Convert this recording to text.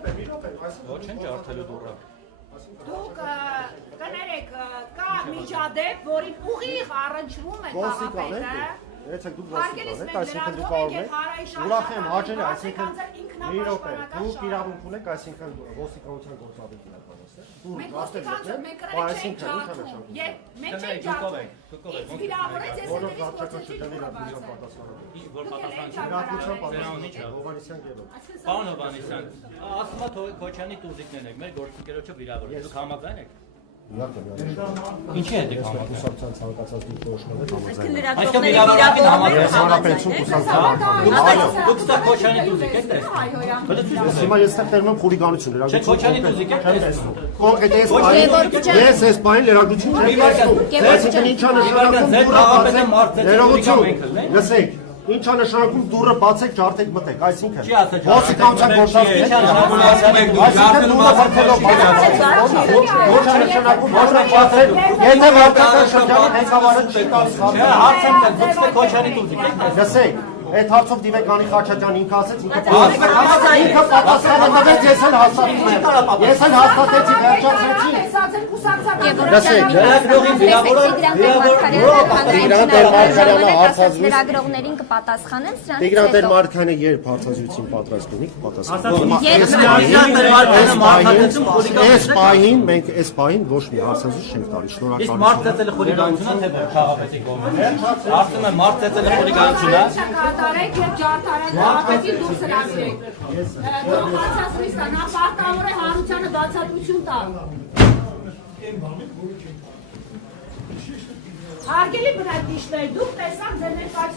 Ոչ են ջարդելու դուռը։ Դուք կներեք, կա միջադեպ, որին ուղիղ առնչվում է քաղաքապետը։ Եթե դուք ոստիկան եք, այսինքն դուք կարող եք ուրախ եմ հաջել, այսինքն մի րոպե, դուք իրավունք ունեք, այսինքն ոստիկանության գործադիր իրականացնել։ Մենք ոստիկանություն մենք կրել չենք ջարդում։ Մենք չենք ջարդում։ Վիրավորեց ես հետևից փորձեցի դուրը բացել։ Որ պատասխանում Պարոն Հովհաննիսյան, ասում է Քոչյանի տուզիկներն եք, մեր գործընկերոջը վիրավորել, դուք համաձայն եք։ Ինչի հետ եք համաձայն։ Կուսակցության ցանկացած դուք որոշները համաձայն։ Այսինքն վիրավորողին համաձայն։ Հանրապետություն կուսակցության։ Դուք ստա Քոչյանի տուզիկ եք տեսնում։ Հիմա ես ստեղ տերում եմ խուլիգանություն, Չէ, Քոչյանի տուզիկ եք տեսնում։ Կոնկրետ ես այս բանին լրագրություն չեմ տեսնում։ Այսինքն ինչա նշանակում դուրը բացեք։ Ներողություն։ Լսեք։ Ինչա նշանակում դուրը բացեք, ջարդեք, մտեք, այսինքն ոստիկանության գործադիր այսինքն դուրը բացելով ինչա նշանակում դուրը բացեք, եթե վարչական շրջանի ղեկավարը չի տալիս Հարց եմ տալիս, դուք ստա Քոչյանի տուզիկ եք տեսնում։ լսեք, այդ հարցով Դիվեկանի Խաչատրյանը ինքը ասեց, ինքը պատասխանը տվեց, ես էլ հաստատեցի, վերջացրեցի։ Լսեք, լրագրողին լրագրողներին կպատասխանեմ սրանից Տիգրան Տեր-Մարգարյանը երբ հարցազրույցին պատրաստ լինի, կպատասխանի։ Այս պահին մենք այս պահին ոչ մի հարցազրույց չենք տալի, շնորհակալություն։ Իսկ մարդ ծեծելը խուլիգանություն է, թե ոչ քաղաքապետի կողմից։ Ասում եմ մարդ ծեծելը խուլիգանություն է։ Կատարեք եւ ջարդարեք քաղաքապետի դուրս հրավիրեք։ Դոկացածրիսը նա պարտավոր է հանրությանը բացատրություն տալ։ Հարգելի բնակիչներ, դուք տեսաք ձեր ներկայացած